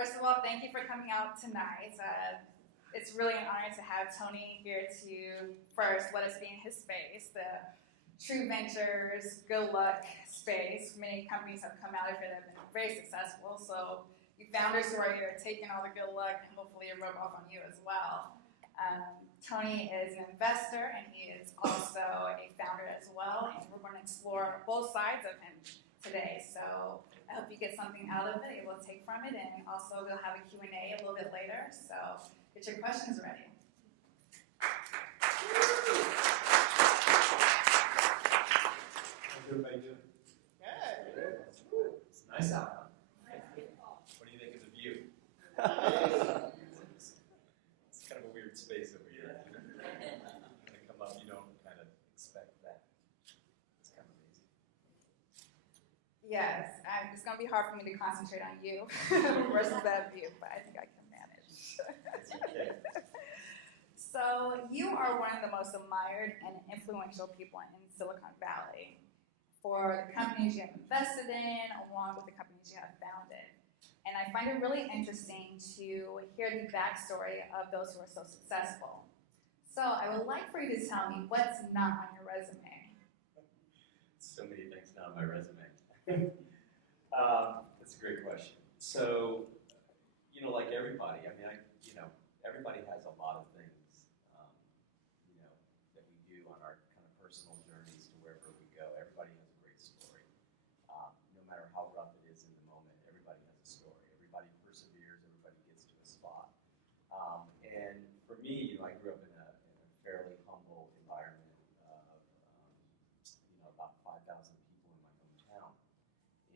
First of all, thank you for coming out tonight. It's really an honor to have Tony here to first let us be in his space, the True Ventures, Good Luck space. Many companies have come out of here that have been very successful. So you founders who are here are taking all the good luck and hopefully rub off on you as well. Tony is an investor and he is also a founder as well. And we're going to explore both sides of him today. So I hope you get something out of it, able to take from it, and also we'll have a Q&A a little bit later. So get your questions ready. How's everybody doing? Good. It's nice out. What do you think of the view? It's kind of a weird space over here. When you come up, you don't kind of expect that. It's kind of amazing. Yes, it's going to be hard for me to concentrate on you versus that view, but I think I can manage. It's okay. So you are one of the most admired and influential people in Silicon Valley for the companies you have invested in, along with the companies you have founded. And I find it really interesting to hear the backstory of those who are so successful. So I would like for you to tell me what's not on your resume. So many things not on my resume. That's a great question. So, like everybody, I mean, everybody has a lot of things, that we do on our kind of personal journeys to wherever we go. Everybody has a great story. No matter how rough it is in the moment, everybody has a story. Everybody perseveres. Everybody gets to a spot. And for me, I grew up in a fairly humble environment of, about 5,000 people in my hometown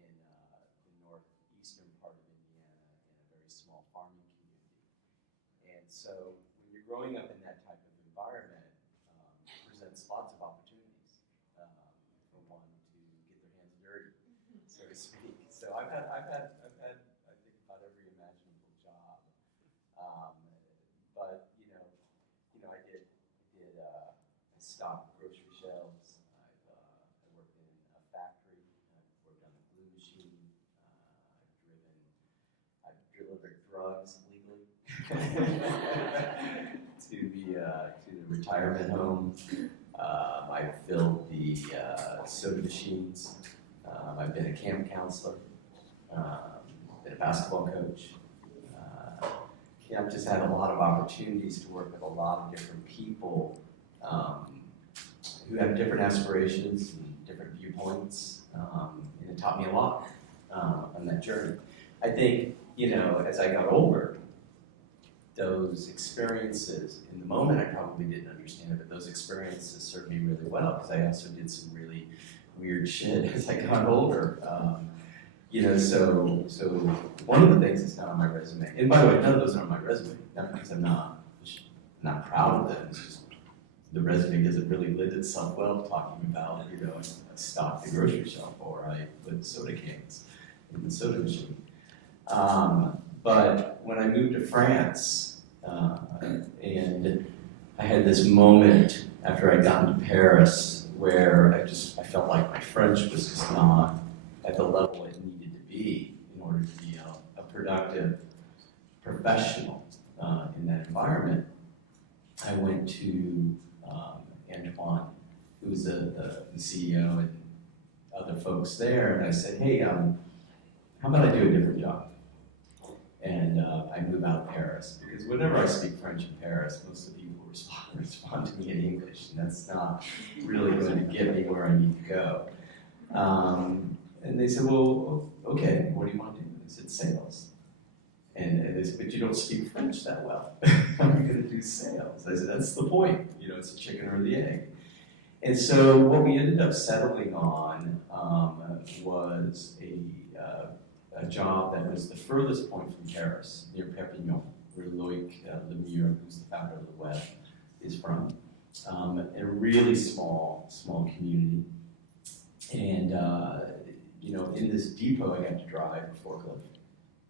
in the northeastern part of Indiana in a very small farming community. And so when you're growing up in that type of environment, it presents lots of opportunities for one to get their hands dirty, so to speak. So I've had I think about every imaginable job. But I stocked grocery shelves. I worked in a factory. I've worked on a glue machine. I've delivered drugs legally to the retirement home. I've filled the soda machines. I've been a camp counselor. Been a basketball coach. I've just had a lot of opportunities to work with a lot of different people who have different aspirations and different viewpoints, and it taught me a lot on that journey. I think, as I got older, those experiences, in the moment I probably didn't understand it, but those experiences served me really well because I also did some really weird shit as I got older. So one of the things that's not on my resume, and by the way, none of those are on my resume, not because I'm not proud of them, it's just the resume doesn't really lend itself well to talking about, I stocked the grocery shelf or I put soda cans in the soda machine. But when I moved to France, and I had this moment after I'd gotten to Paris where I felt like my French was just not at the level it needed to be in order to be a productive professional in that environment. I went to Antoine, who was the CEO, and other folks there, and I said, hey, how about I do a different job? And I move out of Paris, because whenever I speak French in Paris, most of the people respond to me in English, and that's not really going to get me where I need to go. And they said, well, okay, what do you want to do? I said, sales. And they said, but you don't speak French that well. How are you going to do sales? I said, that's the point. It's the chicken or the egg. And so what we ended up settling on was a job that was the furthest point from Paris, near Perpignan, where Loic Lemire, who's the founder of the web, is from. A really small community. And in this depot, I got to drive a forklift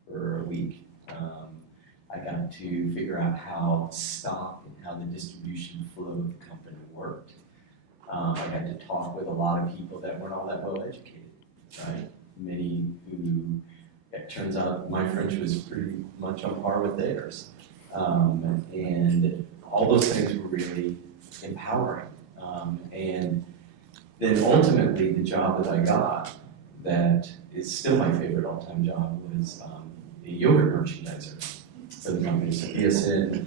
for a week. I got to figure out how stock and how the distribution flow of the company worked. I got to talk with a lot of people that weren't all that well educated, right? Many who turns out my French was pretty much on par with theirs. And all those things were really empowering. And then ultimately, the job that I got, that is still my favorite all-time job, was a yogurt merchandiser for the company. So BSN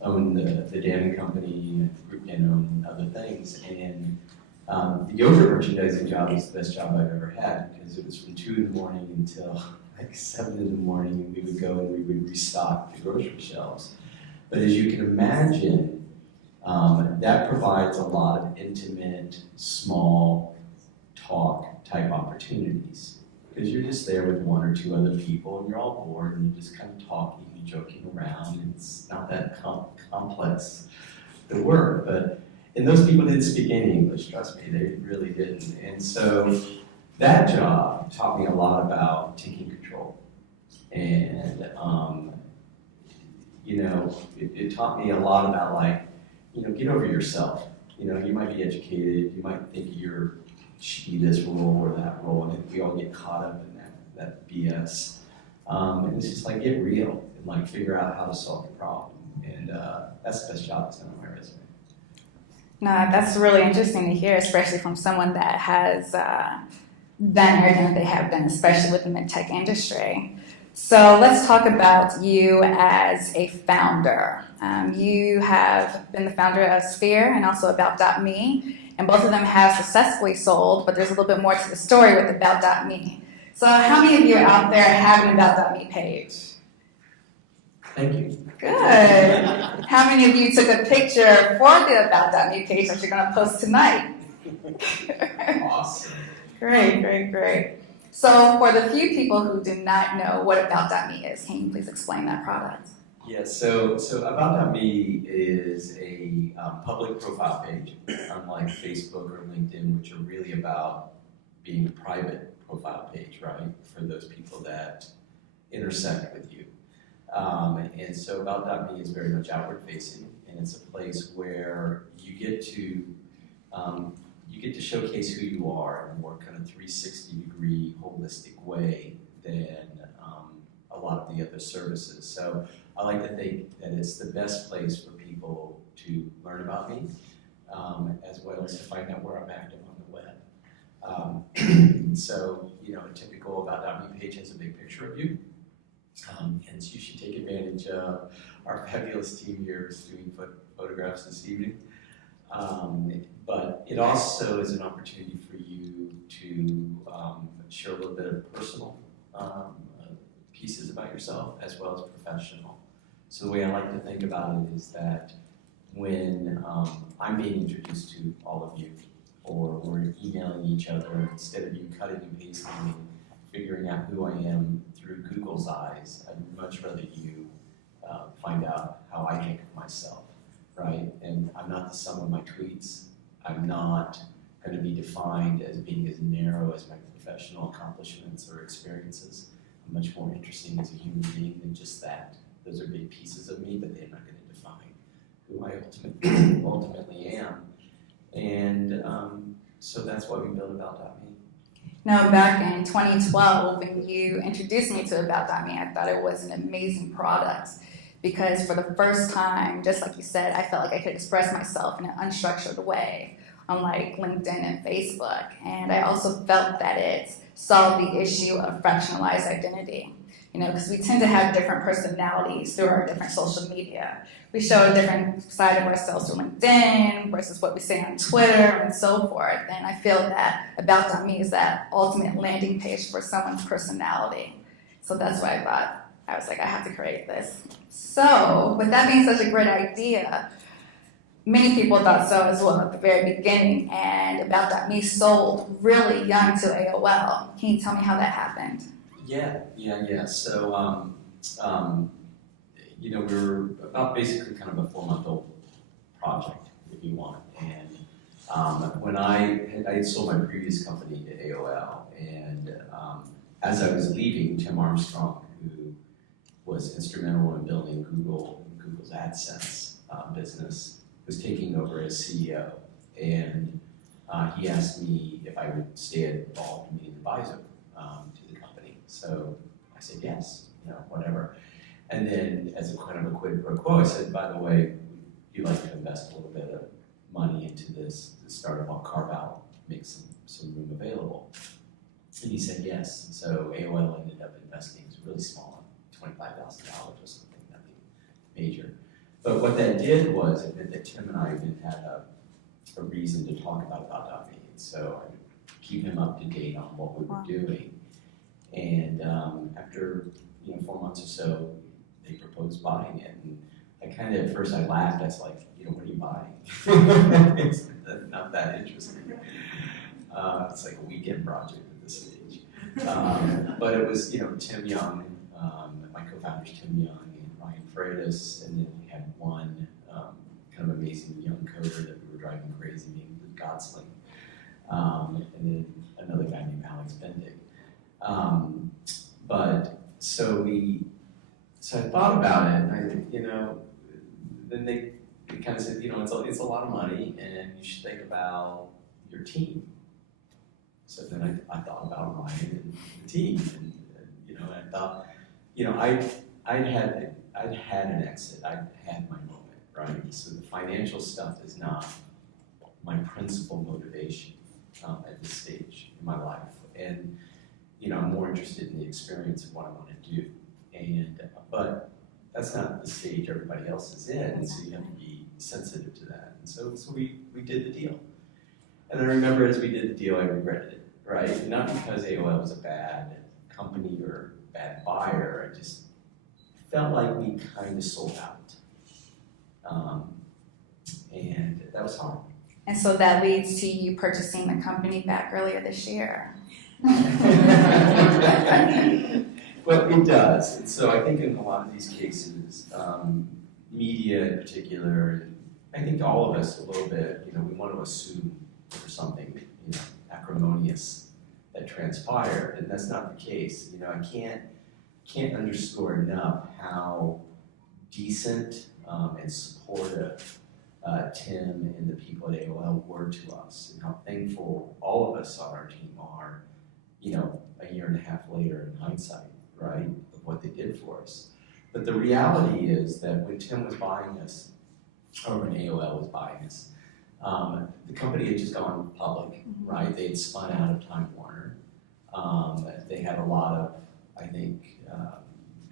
owned the Dannon Company, and owned other things. And the yogurt merchandising job was the best job I've ever had, because it was from 2 in the morning until like 7 in the morning, and we would go and we would restock the grocery shelves. But as you can imagine, that provides a lot of intimate, small talk type opportunities. Because you're just there with 1 or 2 other people, and you're all bored, and you're just kind of talking and joking around, and it's not that complex, the work. And those people didn't speak any English, trust me, they really didn't. And so that job taught me a lot about taking control. And, it taught me a lot about, like, get over yourself. You might be educated, you might think you should be this role or that role, and we all get caught up in that BS. And it's just like, get real and like figure out how to solve the problem. And that's the best job that's on my resume. No, that's really interesting to hear, especially from someone that has done everything that they have done, especially within the tech industry. So let's talk about you as a founder. You have been the founder of Sphere and also About.me, and both of them have successfully sold, but there's a little bit more to the story with About.me. So how many of you out there have an About.me page? Thank you. Good. How many of you took a picture for the About.me page that you're going to post tonight? Awesome. Great. So for the few people who do not know what About.me is, can you please explain that product? Yeah, so About.me is a public profile page, unlike Facebook or LinkedIn, which are really about being a private profile page, right, for those people that intersect with you. And so About.me is very much outward facing, and it's a place where you get to showcase who you are in a more kind of 360-degree holistic way than a lot of the other services. So I like to think that it's the best place for people to learn about me, as well as to find out where I'm active on the web. So, a typical About.me page has a big picture of you. Hence, you should take advantage of our fabulous team here who's doing photographs this evening. But it also is an opportunity for you to share a little bit of personal pieces about yourself as well as professional. So the way I like to think about it is that when I'm being introduced to all of you, or we're emailing each other, instead of you cutting and pasting and figuring out who I am through Google's eyes, I'd much rather you find out how I think of myself, right? And I'm not the sum of my tweets. I'm not going to be defined as being as narrow as my professional accomplishments or experiences. I'm much more interesting as a human being than just that. Those are big pieces of me, but they're not going to define who I ultimately am. And so that's why we built About.me. Now, back in 2012, when you introduced me to About.me, I thought it was an amazing product because for the first time, just like you said, I felt like I could express myself in an unstructured way, unlike LinkedIn and Facebook. And I also felt that it solved the issue of fractionalized identity. Because we tend to have different personalities through our different social media. We show a different side of ourselves through LinkedIn versus what we say on Twitter and so forth. And I feel that About.me is that ultimate landing page for someone's personality. So that's why I was like, I have to create this. So with that being such a great idea, many people thought so as well at the very beginning. And About.me sold really young to AOL. Can you tell me how that happened? Yeah. So, we're about basically kind of a 4-month-old project, if you want. And when I had sold my previous company to AOL, and as I was leaving, Tim Armstrong, who was instrumental in building Google's AdSense business, was taking over as CEO. And he asked me if I would stay involved and be an advisor to the company. So said, yes, whatever. And then as a kind of a quid pro quo, I said, by the way, you'd like to invest a little bit of money into this startup, I'll carve out, make some room available. And he said yes. So AOL ended up investing, it was really small, $25,000 or something, nothing major. But what that did was it meant that Tim and I didn't have a reason to talk about Aboutme. So I would keep him up to date on what we were doing. And after 4 months or so, they proposed buying it. And I kind of, at first I laughed, I was like, what are you buying? It's not that interesting. It's like a weekend project at this stage. But it was, Tim Young, my co-founders Tim Young and Ryan Freitas, and then we had one kind of amazing young coder that we were driving crazy named Godsling, and then another guy named Alex Bendig. So I thought about it, and then they kind of said, it's a lot of money, and you should think about your team. So then I thought about Ryan and the team, and I thought, I'd had an exit, I'd had my moment, right? So the financial stuff is not my principal motivation at this stage in my life, and I'm more interested in the experience of what I want to do, but that's not the stage everybody else is in, and so you have to be sensitive to that. And so we did the deal. And I remember as we did the deal, I regretted it, right? Not because AOL was a bad company or bad buyer, I just felt like we kind of sold out. And that was hard. And so that leads to you purchasing the company back earlier this year. Well, it does. And so I think in a lot of these cases, media in particular, I think all of us a little bit, we want to assume there's something, acrimonious that transpired, and that's not the case. I can't underscore enough how decent and supportive Tim and the people at AOL were to us, and how thankful all of us on our team are, a year and a half later in hindsight, right, of what they did for us. But the reality is that when Tim was buying us, or when AOL was buying us, the company had just gone public, right? They had spun out of Time Warner. They had a lot of, I think,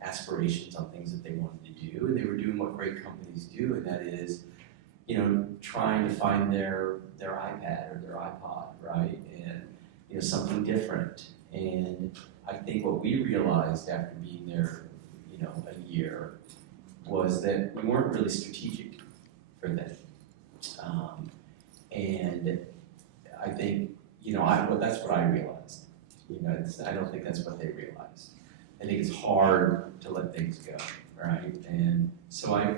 aspirations on things that they wanted to do, and they were doing what great companies do, and that is, trying to find their iPad or their iPod, right? And something different. And I think what we realized after being there, a year, was that we weren't really strategic for them. And I think, that's what I realized. I don't think that's what they realized. I think it's hard to let things go, right? And so I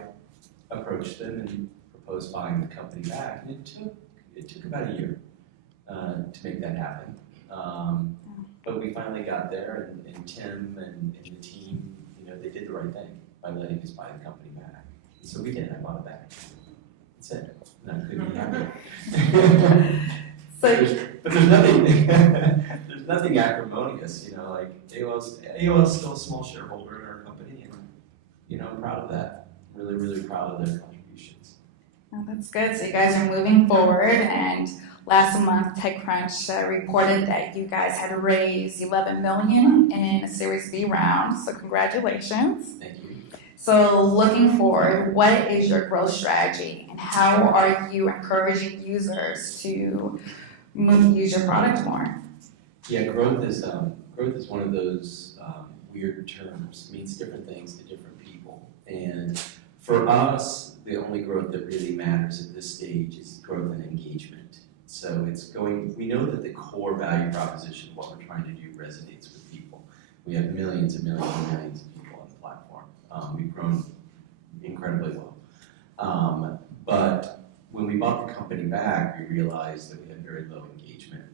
approached them and proposed buying the company back, and it took about a year to make that happen. But we finally got there, and Tim and the team, they did the right thing by letting us buy the company back. And so we did. I bought it back. That's it. And I couldn't be happier. But there's nothing. There's nothing acrimonious. AOL's still a small shareholder in our company, and I'm proud of that. Really, really proud of their contributions. Oh, that's good. So you guys are moving forward, and last month TechCrunch reported that you guys had raised $11 million in a Series B round. So congratulations. Thank you. So looking forward, what is your growth strategy, and how are you encouraging users to use your product more? Yeah, growth is one of those weird terms. It means different things to different people. And for us, the only growth that really matters at this stage is growth and engagement. So we know that the core value proposition of what we're trying to do resonates with people. We have millions and millions and millions of people on the platform. We've grown incredibly well. But when we bought the company back, we realized that we had very low engagement.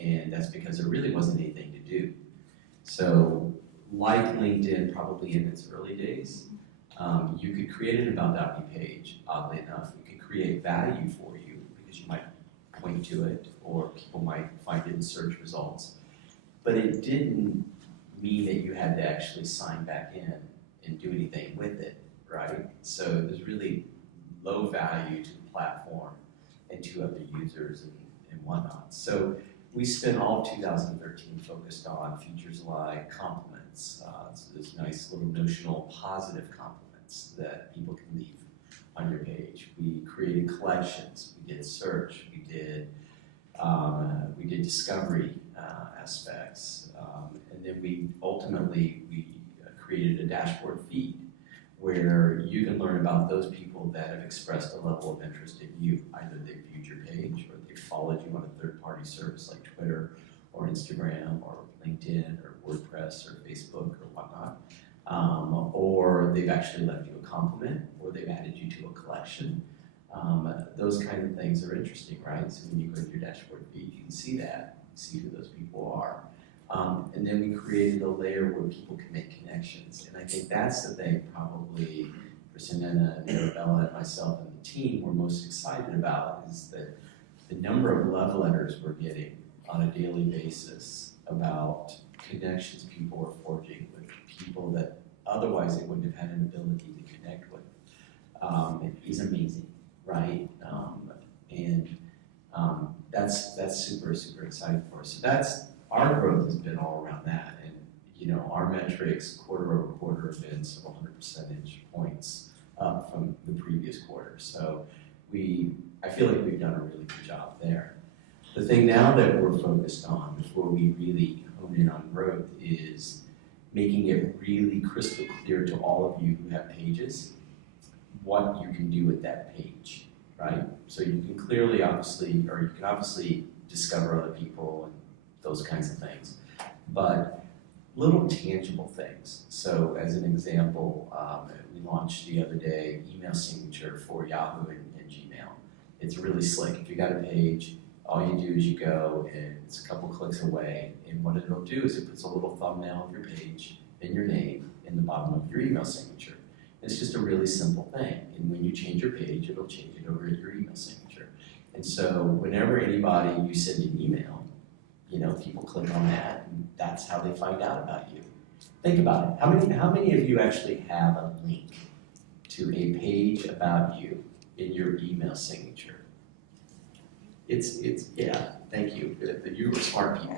And that's because there really wasn't anything to do. So like LinkedIn, probably in its early days, you could create an Aboutme page, oddly enough. It could create value for you because you might point to it, or people might find it in search results. But it didn't mean that you had to actually sign back in and do anything with it, right? So there's really low value to the platform and to other users and whatnot. So we spent all of 2013 focused on features like compliments. So there's nice little notional positive compliments that people can leave on your page. We created collections, we did search, we did discovery aspects, and then we ultimately created a dashboard feed where you can learn about those people that have expressed a level of interest in you. Either they viewed your page or they followed you on a third-party service like Twitter or Instagram or LinkedIn or WordPress or Facebook or whatnot. Or they've actually left you a compliment or they've added you to a collection. Those kind of things are interesting, right? So when you go to your dashboard feed, you can see that, see who those people are. And then we created a layer where people can make connections. And I think that's the thing probably for Sanena and Arabella and myself and the team we're most excited about is that the number of love letters we're getting on a daily basis about connections people are forging with people that otherwise they wouldn't have had an ability to connect with is amazing, right? That's super, super exciting for us. So that's our growth has been all around that, and our metrics quarter over quarter have been several hundred percentage points up from the previous quarter. So I feel like we've done a really good job there. The thing now that we're focused on before we really hone in on growth is making it really crystal clear to all of you who have pages what you can do with that page, right? So you can clearly you can obviously discover other people and those kinds of things, but little tangible things. So as an example, we launched the other day email signature for Yahoo and Gmail. It's really slick. If you got a page, all you do is you go and it's a couple clicks away, and what it'll do is it puts a little thumbnail of your page and your name in the bottom of your email signature. It's just a really simple thing, and when you change your page, it'll change it over at your email signature. And so whenever anybody you send an email, people click on that, and that's how they find out about you. Think about it. How many of you actually have a link to a page about you in your email signature? Yeah, thank you. You are smart people.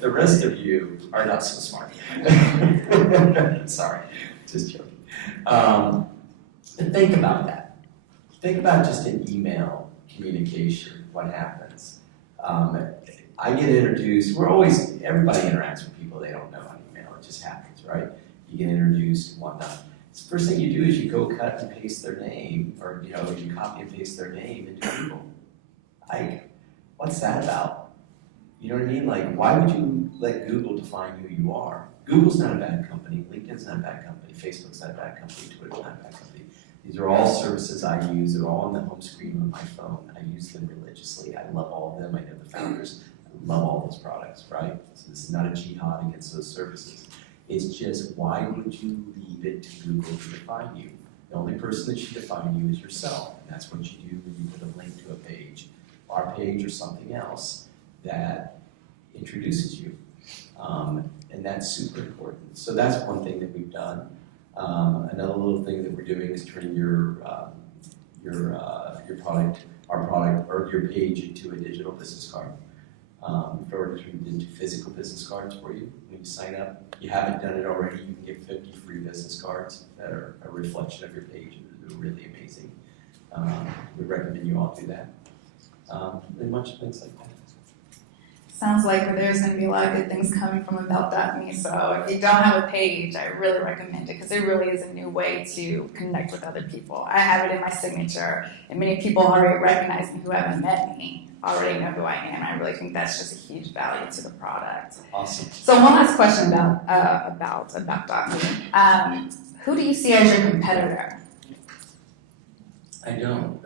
The rest of you are not so smart. Sorry, just joking. But think about that. Think about just an email communication, what happens. I get introduced, everybody interacts with people they don't know on email, it just happens, right? You get introduced and whatnot. The first thing you do is you go cut and paste their name, or you copy and paste their name into Google. What's that about? You know what I mean? Like, why would you let Google define who you are? Google's not a bad company, LinkedIn's not a bad company, Facebook's not a bad company, Twitter's not a bad company. These are all services I use. They're all on the home screen of my phone. I use them religiously. I love all of them. I know the founders. I love all those products, right? So this is not a jihad against those services. It's just, why would you leave it to Google to define you? The only person that should define you is yourself. And that's what you do when you put a link to a page, our page or something else that introduces you. And that's super important. So that's one thing that we've done. Another little thing that we're doing is turning your product, our product, or your page into a digital business card. We've already turned it into physical business cards for you. When you sign up, if you haven't done it already, you can get 50 free business cards that are a reflection of your page. They're really amazing. We recommend you all do that. And much things like that. Sounds like there's going to be a lot of good things coming from Aboutme. So if you don't have a page, I really recommend it because it really is a new way to connect with other people. I have it in my signature, and many people already recognize me who haven't met me, already know who I am. I really think that's just a huge value to the product. Awesome. So one last question about Aboutme. Who do you see as your competitor? I don't.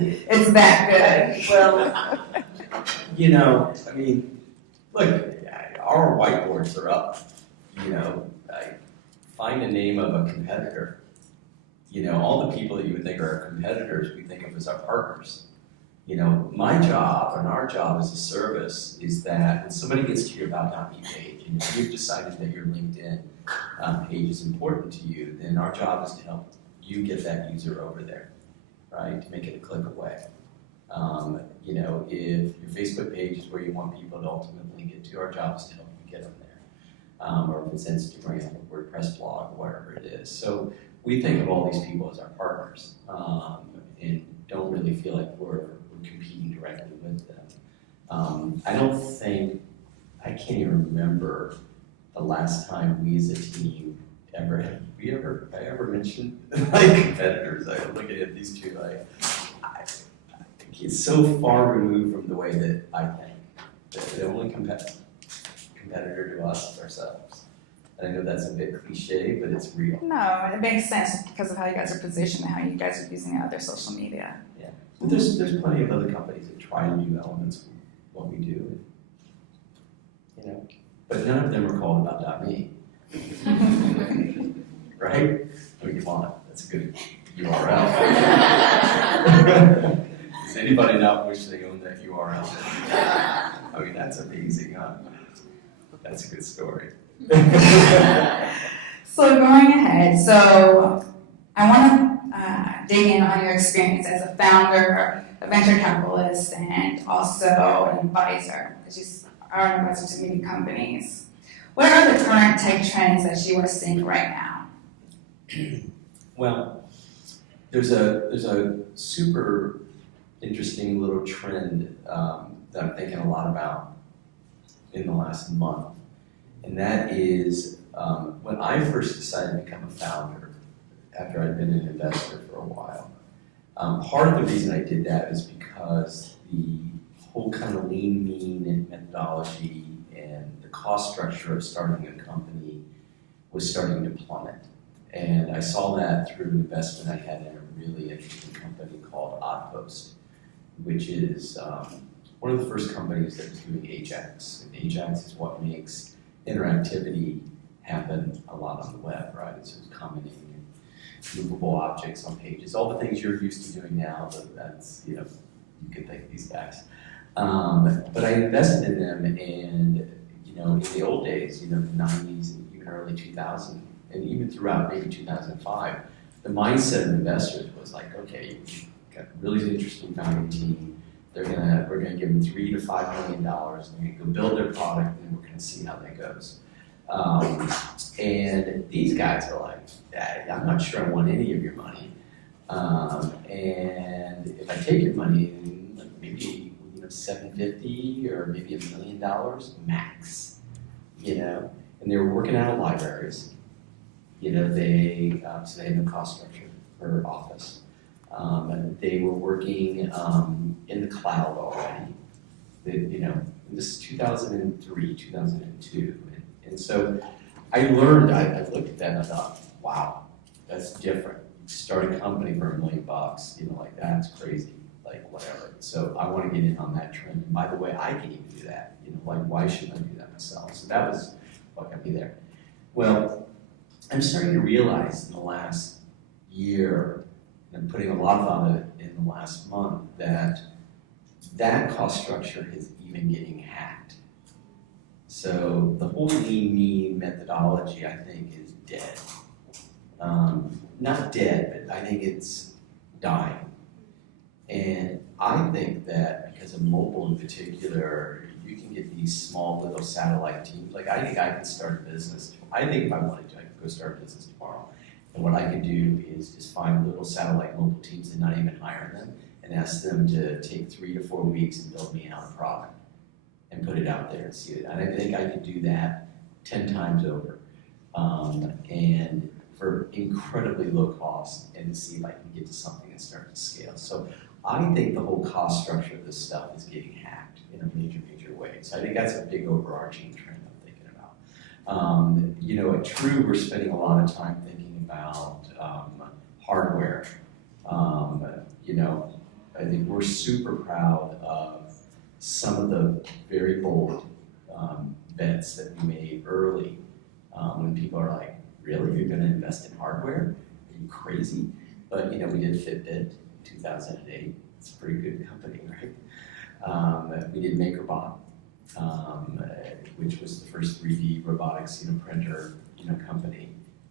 It's that good. Well, look, our whiteboards are up. Find a name of a competitor. All the people that you would think are our competitors, we think of as our partners. My job and our job as a service is that when somebody gets to your Aboutme page, and if you've decided that your LinkedIn page is important to you, then our job is to help you get that user over there, right? To make it a click away. If your Facebook page is where you want people to ultimately get to, our job is to help you get them there. Or if it's Instagram or WordPress blog, or whatever it is. So we think of all these people as our partners, and don't really feel like we're competing directly with them. I can't even remember the last time we as a team I ever mentioned like competitors. I look at these two it's so far removed from the way that I think. The only competitor to us is ourselves. And I know that's a bit cliche, but it's real. No, it makes sense because of how you guys are positioned and how you guys are using other social media. Yeah, but there's plenty of other companies that try to do elements of what we do, but none of them are called Aboutme. Right? I mean, come on, that's a good URL. Does anybody not wish they owned that URL? I mean, that's amazing, huh? That's a good story. So going ahead, I want to dig in on your experience as a founder, a venture capitalist, and also an advisor, because you are an advisor to many companies. What are the current tech trends that you are seeing right now? Well, there's a super interesting little trend that I'm thinking a lot about in the last month, and that is when I first decided to become a founder after I'd been an investor for a while. Part of the reason I did that is because the whole kind of lean, mean methodology and the cost structure of starting a company was starting to plummet. And I saw that through an investment I had in a really interesting company called Outpost, which is one of the first companies that was doing Ajax. And Ajax is what makes interactivity happen a lot on the web, right? It's commenting and movable objects on pages, all the things you're used to doing now. That's, you can thank these guys. But I invested in them, and in the old days, the 90s and even early 2000s, and even throughout maybe 2005, the mindset of investors was like, okay, you've got a really interesting founding team. We're gonna give them $3 to $5 million. They're gonna go build their product, and we're gonna see how that goes. And these guys are like, I'm not sure I want any of your money. And if I take your money, maybe $750 or maybe $1 million max. And they were working out of libraries. So they had no cost structure for office. They were working in the cloud already. This is 2003, 2002. And so I learned, I looked at that and I thought, wow, that's different. Start a company for $1 million, that's crazy, whatever. So I want to get in on that trend. And by the way, I can even do that. Why shouldn't I do that myself? So that was what got me there. Well, I'm starting to realize in the last year, and I'm putting a lot of thought in it in the last month, that cost structure is even getting hacked. So the whole lean mean methodology, I think, is dead. Not dead, but I think it's dying. And I think that because of mobile in particular, you can get these small little satellite teams. I think I can start a business. I think if I wanted to, I could go start a business tomorrow. And what I could do is just find little satellite mobile teams and not even hire them and ask them to take 3 to 4 weeks and build me out a product and put it out there and see it. And I think I could do that 10 times over. And for incredibly low cost, and to see if I can get to something and start to scale. So I think the whole cost structure of this stuff is getting hacked in a major way. So I think that's a big overarching trend I'm thinking about. At True, we're spending a lot of time thinking about hardware. I think we're super proud of some of the very bold bets that we made early when people are like, really, you're going to invest in hardware? Are you crazy? But we did Fitbit in 2008. it's a pretty good company, right? We did MakerBot, which was the first 3D robotics, printer, company,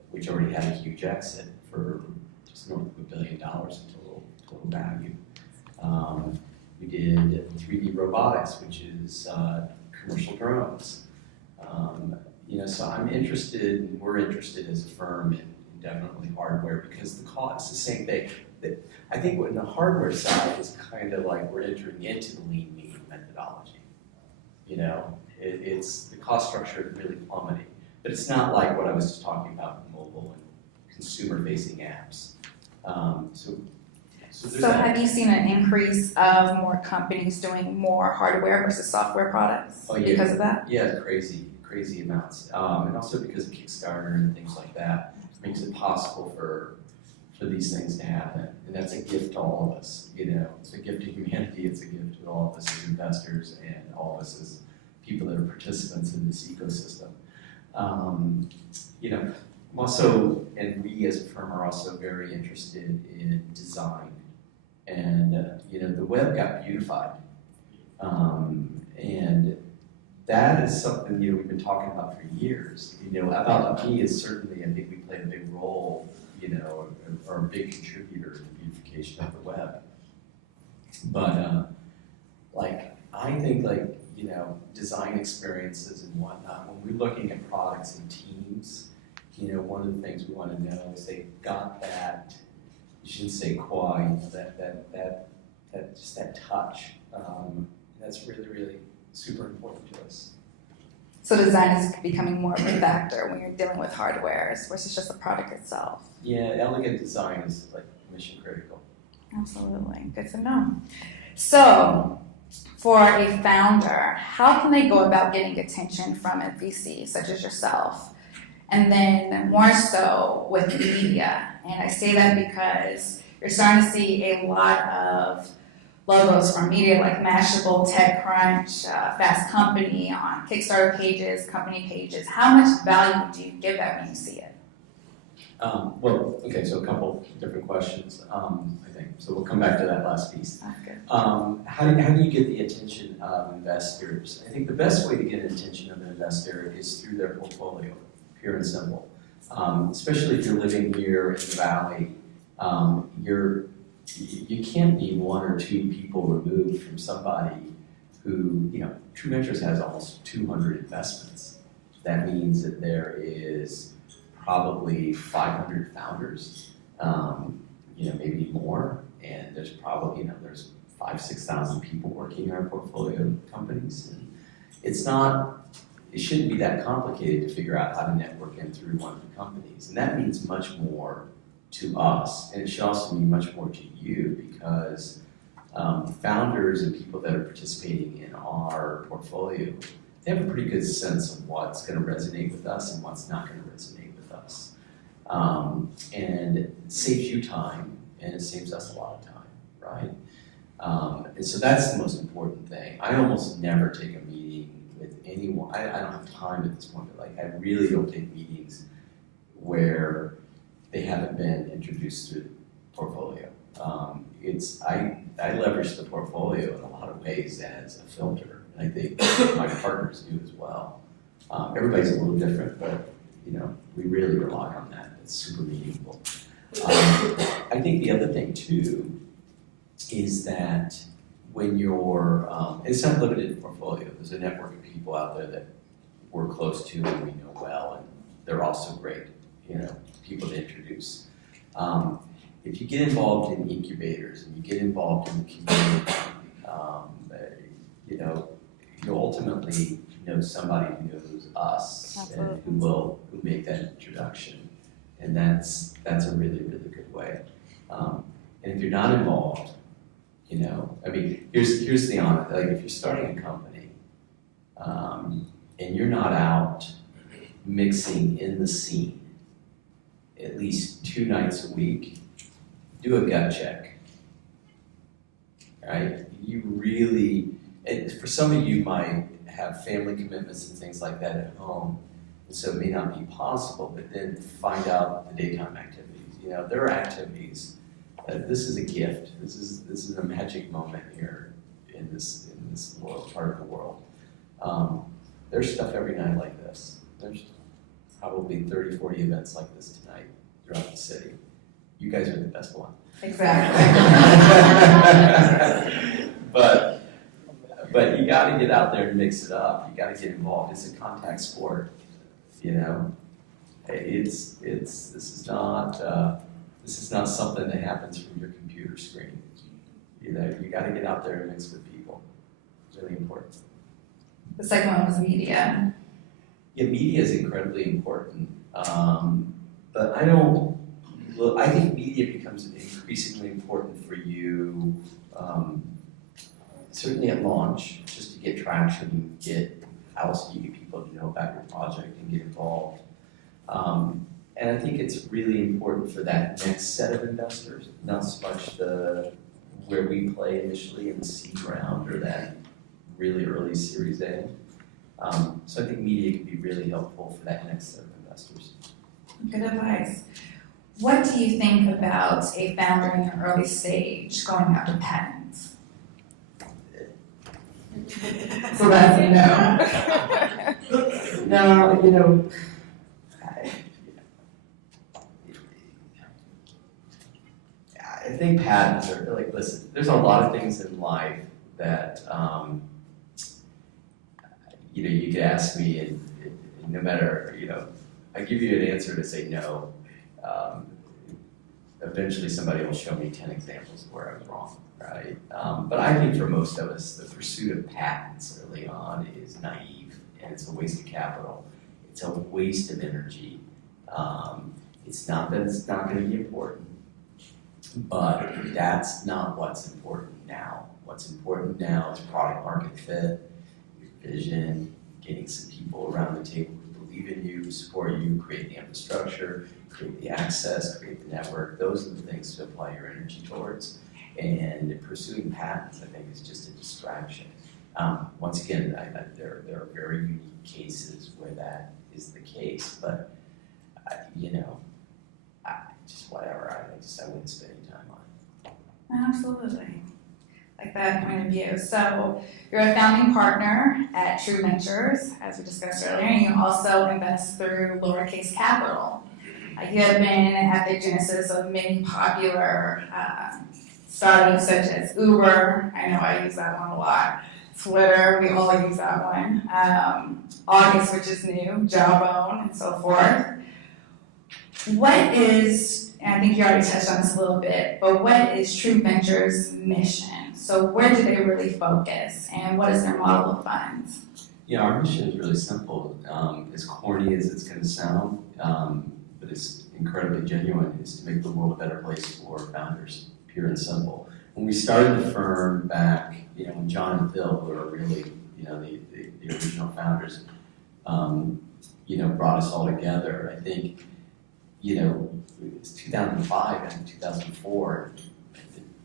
which already had a huge exit for just north of $1 billion in total value. We did 3D robotics, which is commercial drones. So I'm interested, and we're interested as a firm in definitely hardware, because the cost is the same thing. I think on the hardware side is kind of like we're entering into the lean mean methodology. It's the cost structure is really plummeting, but it's not like what I was just talking about with mobile and consumer-facing apps. So have you seen an increase of more companies doing more hardware versus software products because of that? Yeah, crazy amounts. And also because of Kickstarter and things like that makes it possible for these things to happen. And that's a gift to all of us. It's a gift to humanity, it's a gift to all of us as investors and all of us as people that are participants in this ecosystem. Also, and we as a firm are also very interested in design. And, the web got beautified. And that is something, we've been talking about for years. Aboutme is certainly, I think we play a big role, or a big contributor to the beautification of the web. But, I think, design experiences and whatnot, when we're looking at products and teams, one of the things we want to know is they got that, you shouldn't say quite, just that touch. That's really, really super important to us. So design is becoming more of a factor when you're dealing with hardware versus just the product itself. Yeah, elegant design is mission critical. Absolutely, good to know. So, for a founder, how can they go about getting attention from a VC such as yourself? And then more so with media. And I say that because you're starting to see a lot of logos from media like Mashable, TechCrunch, Fast Company on Kickstarter pages, company pages. How much value do you give that when you see it? So a couple different questions, I think. So we'll come back to that last piece. Okay. How do you get the attention of investors? I think the best way to get attention of an investor is through their portfolio, pure and simple. Especially if you're living here in the Valley, you can't be one or two people removed from somebody who, True Ventures has almost 200 investments. That means that there is probably 500 founders, maybe more, and there's probably, there's 5,000-6,000 people working in our portfolio companies. And it shouldn't be that complicated to figure out how to network in through one of the companies. And that means much more to us, and it should also mean much more to you, because founders and people that are participating in our portfolio, they have a pretty good sense of what's going to resonate with us and what's not going to resonate with us. And it saves you time, and it saves us a lot of time, right? And so that's the most important thing. I almost never take a meeting with anyone. I don't have time at this point, but I really don't take meetings where they haven't been introduced through the portfolio. I leverage the portfolio in a lot of ways as a filter, and I think my partners do as well. Everybody's a little different, but we really rely on that. It's super meaningful. I think the other thing too is that when you're, it's not limited to portfolio. There's a network of people out there that we're close to and we know well, and they're also great, people to introduce. If you get involved in incubators and you get involved in the community, you'll ultimately know somebody who knows us. Absolutely. And who make that introduction, and that's a really, really good way. And if you're not involved, here's the honor. If you're starting a company, and you're not out mixing in the scene at least 2 nights a week, do a gut check, right? You really, and for some of you might have family commitments and things like that at home, and so it may not be possible, but then find out the daytime activities. There are activities this is a gift. This is a magic moment here in this world, part of the world. There's stuff every night like this. There's probably 30, 40 events like this tonight throughout the city. You guys are the best one. Exactly. But you got to get out there and mix it up. You got to get involved. It's a contact sport, you know. This is not something that happens from your computer screen. You know, you got to get out there and mix with people. It's really important. The second one was media. Yeah, media is incredibly important. But I think media becomes increasingly important for you, certainly at launch, just to get traction, get people to know about your project and get involved. And I think it's really important for that next set of investors, not so much where we play initially in the seed round or that really early Series A. So I think media can be really helpful for that next set of investors. Good advice. What do you think about a founder in an early stage going after patents? So that's a no. No, you know, I think patents are like, listen, there's a lot of things in life that, you know, you could ask me and no matter, you know, I give you an answer to say no. Eventually somebody will show me 10 examples of where I was wrong, right? But I think for most of us, the pursuit of patents early on is naive and it's a waste of capital. It's a waste of energy. It's not that it's not going to be important, but that's not what's important now. What's important now is product market fit, your vision, getting some people around the table who believe in you, support you, create the infrastructure, create the access, create the network. Those are the things to apply your energy towards. And pursuing patents, I think, is just a distraction. Once again, there are very unique cases where that is the case, but you know, just whatever. I wouldn't spend any time on it. Absolutely. Like that point of view. So you're a founding partner at True Ventures, as we discussed earlier, and you also invest through lowercase capital. You have been at the genesis of many popular startups such as Uber. I know I use that one a lot. Twitter, we all use that one. August, which is new, Jawbone, and so forth. What is, and I think you already touched on this a little bit, but what is True Ventures' mission? So where do they really focus, and what is their model of funds? Yeah, our mission is really simple. As corny as it's going to sound, but it's incredibly genuine, is to make the world a better place for founders, pure and simple. When we started the firm back, you know, when John and Phil, who are really, you know, the original founders, you know, brought us all together, I think, you know, it was 2005 and 2004,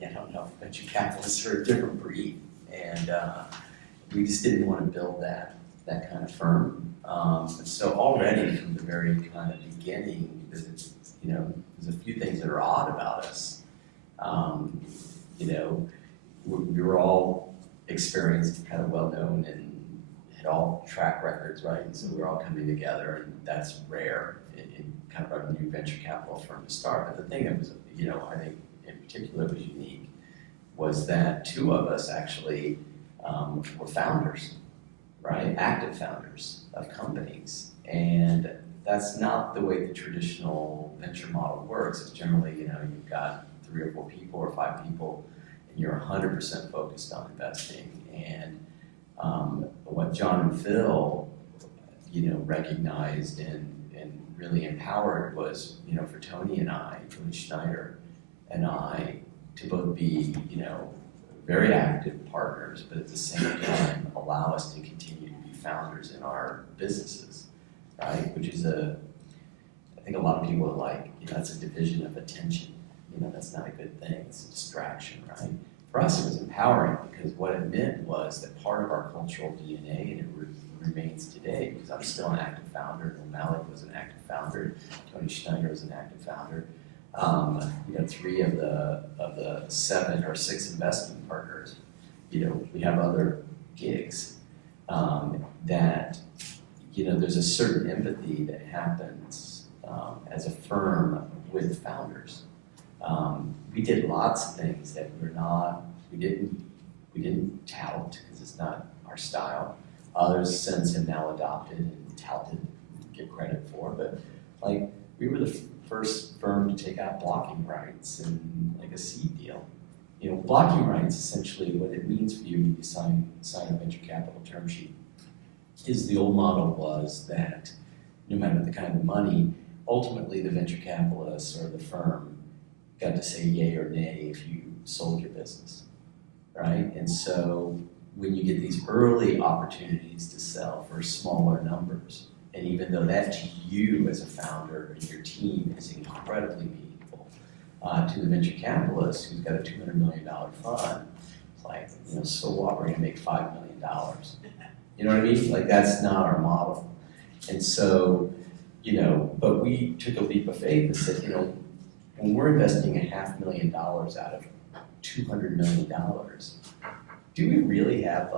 I don't know, venture capitalists are a different breed, and we just didn't want to build that kind of firm. So already from the very kind of beginning, you know, there's a few things that are odd about us. You know, we were all experienced, kind of well-known, and had all track records, right? And so we were all coming together, and that's rare in kind of a new venture capital firm to start. But the thing that was, you know, I think in particular was unique was that two of us actually were founders, right? Active founders of companies. And that's not the way the traditional venture model works. It's generally, you know, you've got 3 or 4 people or 5 people, and you're 100% focused on investing. And what John and Phil, you know, recognized and really empowered was, you know, for Tony Schneider and I, to both be, you know, very active partners, but at the same time allow us to continue to be founders in our businesses, right? Which is I think a lot of people are like, you know, that's a division of attention. You know, that's not a good thing. It's a distraction, right? For us, it was empowering because what it meant was that part of our cultural DNA, and it remains today, because I'm still an active founder, and Malik was an active founder, Tony Schneider was an active founder, 3 of the 7 or 6 investment partners, we have other gigs that, there's a certain empathy that happens as a firm with founders. We did lots of things that we didn't tout because it's not our style. Others since have now adopted and touted and get credit for, but we were the first firm to take out blocking rights in a seed deal. Blocking rights, essentially what it means for you when you sign a venture capital term sheet is the old model was that no matter the kind of money, ultimately the venture capitalist or the firm got to say yay or nay if you sold your business, right? And so when you get these early opportunities to sell for smaller numbers, and even though that to you as a founder and your team is incredibly meaningful, to the venture capitalist who's got a $200 million fund, it's so what, we're gonna make $5 million. You know what I mean? That's not our model. And so, but we took a leap of faith and said, when we're investing $500,000 out of $200 million, do we really have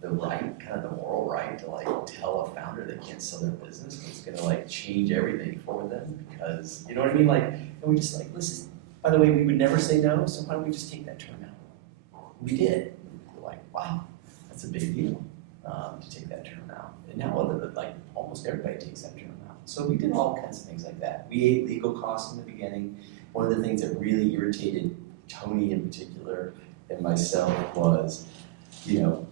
the right, kind of the moral right to tell a founder they can't sell their business? It's gonna change everything for them because, you know what I mean? And we just listen, by the way, we would never say no, so why don't we just take that term out? We did. We're wow, that's a big deal to take that term out. And now almost everybody takes that term out. So we did all kinds of things like that. We ate legal costs in the beginning. One of the things that really irritated Tony in particular and myself was, you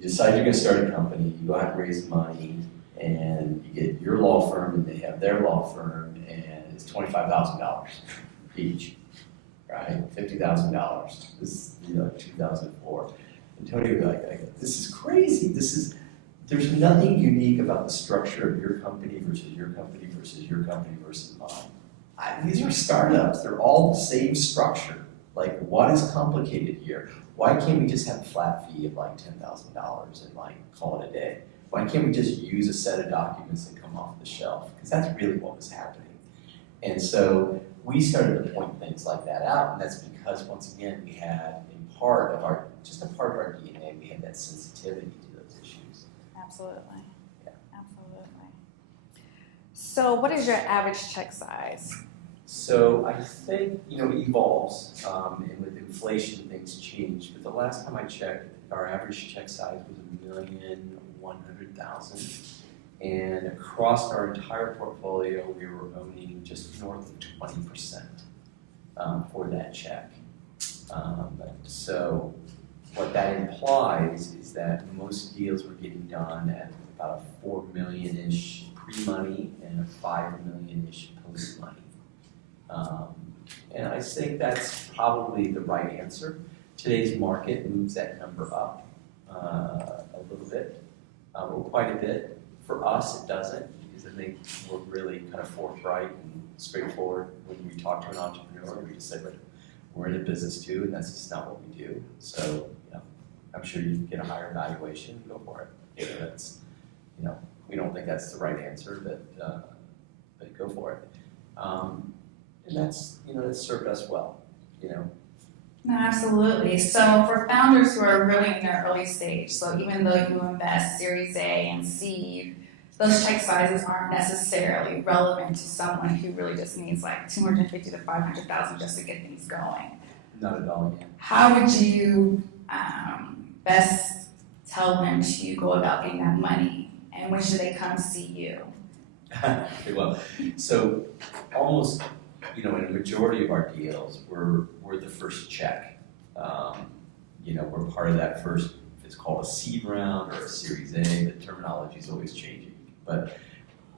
decide you're going to start a company, you go out and raise money, and you get your law firm and they have their law firm, and it's $25,000 each, right? $50,000. This is 2004. And Tony would be like, this is crazy. There's nothing unique about the structure of your company versus your company versus your company versus mine. These are startups. They're all the same structure. What is complicated here? Why can't we just have a flat fee of $10,000 and call it a day? Why can't we just use a set of documents that come off the shelf? Because that's really what was happening. And so we started to point things like that out, and that's because once again we had a part of our DNA, we had that sensitivity to those issues. Absolutely. Yeah. Absolutely. So what is your average check size? So I think, it evolves, and with inflation things change, but the last time I checked, our average check size was $1,100,000, and across our entire portfolio, we were owning just north of 20% for that check. So what that implies is that most deals were getting done at about a $4 million-ish pre-money and a $5 million-ish post-money. And I think that's probably the right answer. Today's market moves that number up a little bit, or quite a bit. For us, it doesn't, because I think we're really kind of forthright and straightforward. When we talk to an entrepreneur, we just say, look, we're in a business too, and that's just not what we do. So, I'm sure you can get a higher valuation, go for it. That's, we don't think that's the right answer, but go for it. And that's, that's served us well, No, absolutely. So for founders who are really in their early stage, so even though you invest Series A and seed, those check sizes aren't necessarily relevant to someone who really just needs $250,000 to $500,000 just to get things going. Not at all. Yeah. How would you best tell them to go about getting that money, and when should they come see you? Well, so almost, in a majority of our deals, we're the first check. We're part of that first, it's called a seed round or a Series A. The terminology is always changing, but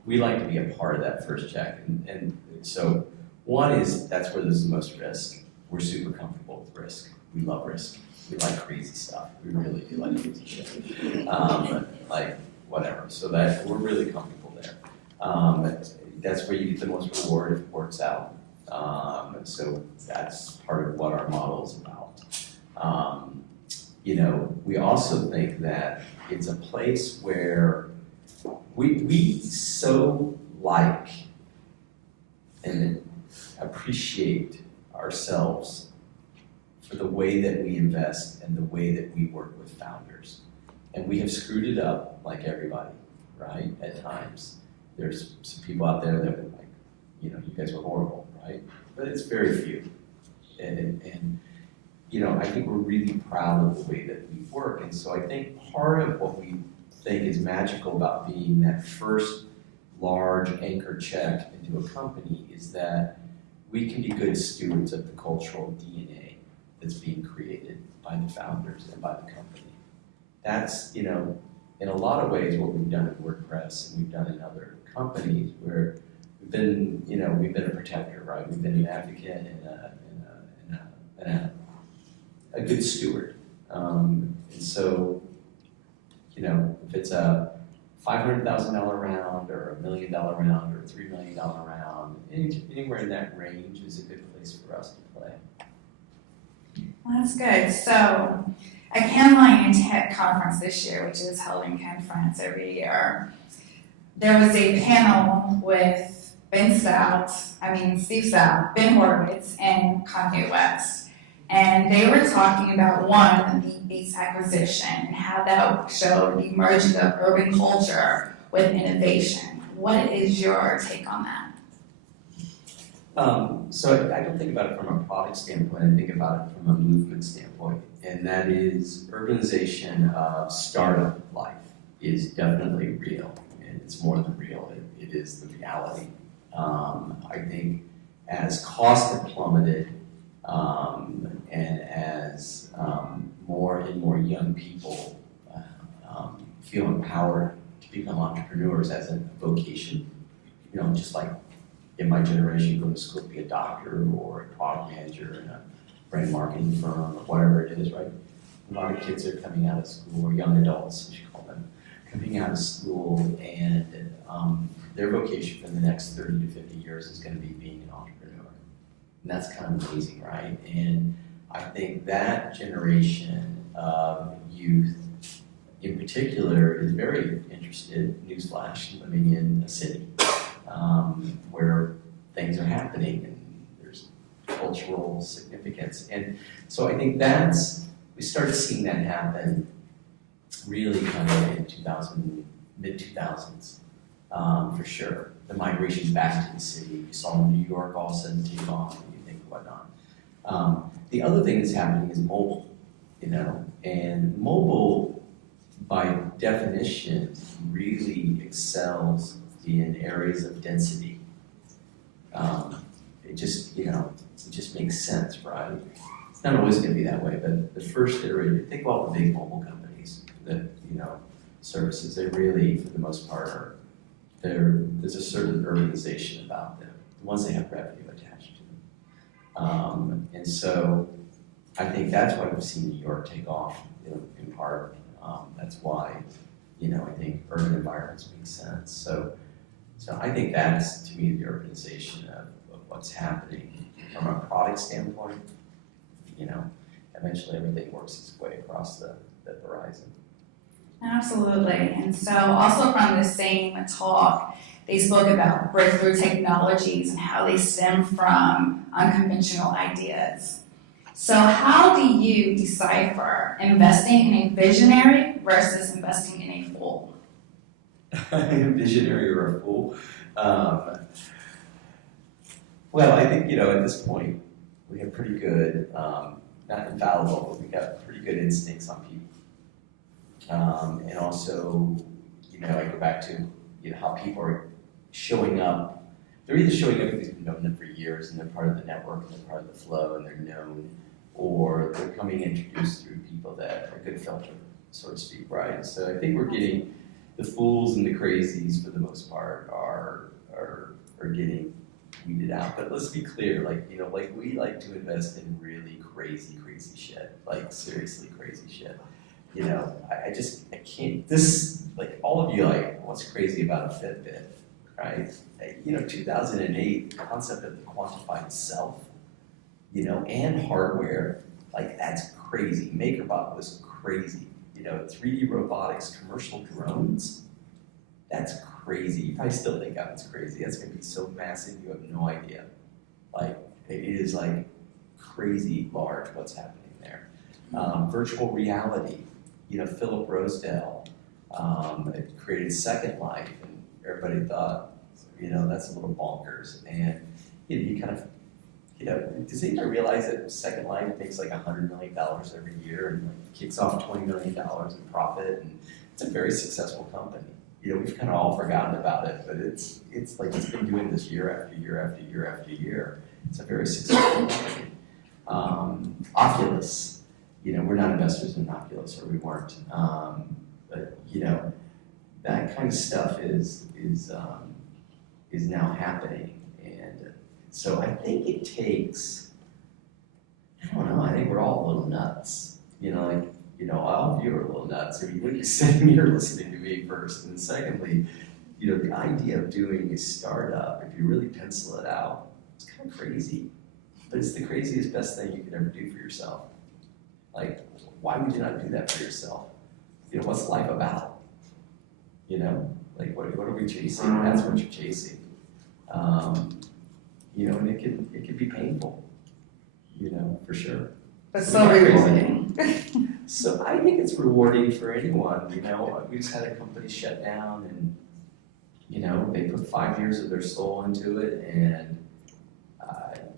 we like to be a part of that first check. And so one is that's where there's the most risk. We're super comfortable with risk. We love risk. We like crazy stuff. We really do like crazy shit. Whatever. So that we're really comfortable there. That's where you get the most reward if it works out. So that's part of what our model is about. We also think that it's a place where we so like and appreciate ourselves for the way that we invest and the way that we work with founders. And we have screwed it up like everybody, right? At times. There's some people out there that are like, you guys were horrible, right? But it's very few. And I think we're really proud of the way that we work. And so I think part of what we think is magical about being that first large anchor check into a company is that we can be good stewards of the cultural DNA that's being created by the founders and by the company. That's, in a lot of ways what we've done in WordPress and we've done in other companies where we've been a protector, right? We've been an advocate and a good steward. And so, if it's a $500,000 round or $1 million round or $3 million round, anywhere in that range is a good place for us to play. Well, that's good. So, at CanLine Tech Conference this year, which is held in Cannes, France every year, there was a panel with Steve Stout, Ben Horowitz, and Kanye West. And they were talking about one, the Beats acquisition, and how that showed the merging of urban culture with innovation. What is your take on that? So I don't think about it from a product standpoint, I think about it from a movement standpoint. And that is urbanization of startup life is definitely real. And it's more than real, it is the reality. I think as costs have plummeted, and as more and more young people feel empowered to become entrepreneurs as a vocation, just like in my generation, go to school to be a doctor or a product manager in a brand marketing firm or whatever it is, right? A lot of kids are coming out of school, or young adults, as you call them, coming out of school, and their vocation for the next 30 to 50 years is going to be being an entrepreneur. And that's kind of amazing, right? And I think that generation of youth in particular is very interested, newsflash, living in a city where things are happening and there's cultural significance. And so I think we started seeing that happen really kind of in mid-2000s, for sure. The migration back to the city. You saw New York all of a sudden take off, and you think whatnot. The other thing that's happening is mobile, and mobile, by definition, really excels in areas of density. It just makes sense, right? It's not always going to be that way, but the first iteration, think about the big mobile companies that, services, they really, for the most part, there's a certain urbanization about them, the ones that have revenue attached to them. And so I think that's why we've seen New York take off, in part. That's why, I think urban environments make sense. So I think that's, to me, the urbanization of what's happening from a product standpoint. Eventually everything works its way across the horizon. Absolutely. And so also from the same talk, they spoke about breakthrough technologies and how they stem from unconventional ideas. So how do you decipher investing in a visionary versus investing in a fool? A visionary or a fool? Well, I think, at this point, we have pretty good, not infallible, but we got pretty good instincts on people. And also, I go back to, how people are showing up. They're either showing up because we've known them for years and they're part of the network and they're part of the flow and they're known, or they're coming introduced through people that are good filter, so to speak, right? So I think we're getting the fools and the crazies for the most part are getting weeded out. But let's be clear, we like to invest in really crazy shit, like seriously crazy shit. I can't, all of you what's crazy about a Fitbit, right? 2008, the concept of the quantified self, and hardware, that's crazy. MakerBot was crazy. 3D robotics, commercial drones, That's crazy. You probably still think that was crazy. That's gonna be so massive, you have no idea. Like, it is like crazy large what's happening there. Virtual reality, Philip Rosedale created Second Life, and everybody thought, that's a little bonkers. And you kind of, does anybody realize that Second Life makes like $100 million every year and like kicks off $20 million in profit, and it's a very successful company. We've kind of all forgotten about it, but it's like it's been doing this year after year after year after year. It's a very successful company. Oculus, we're not investors in Oculus, or we weren't. But that kind of stuff is now happening, and so I think it takes. I don't know. I think we're all a little nuts. All of you are a little nuts. I mean, you're sitting here listening to me first, and secondly, the idea of doing a startup, if you really pencil it out, it's kind of crazy, but it's the craziest, best thing you could ever do for yourself. Like, why would you not do that for yourself? What's life about? Like, what are we chasing? That's what you're chasing. And it can be painful, for sure. But so rewarding. So I think it's rewarding for anyone. We just had a company shut down, and they put 5 years of their soul into it, and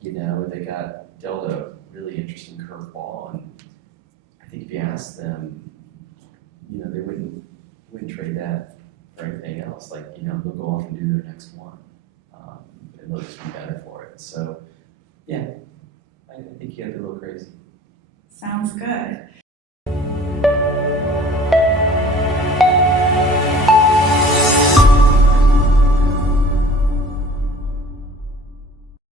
they got dealt a really interesting curveball. And I think if you ask them, they wouldn't trade that for anything else. Like, they'll go off and do their next one, and they'll just be better for it. So, yeah, I think you have to be a little crazy. Sounds good.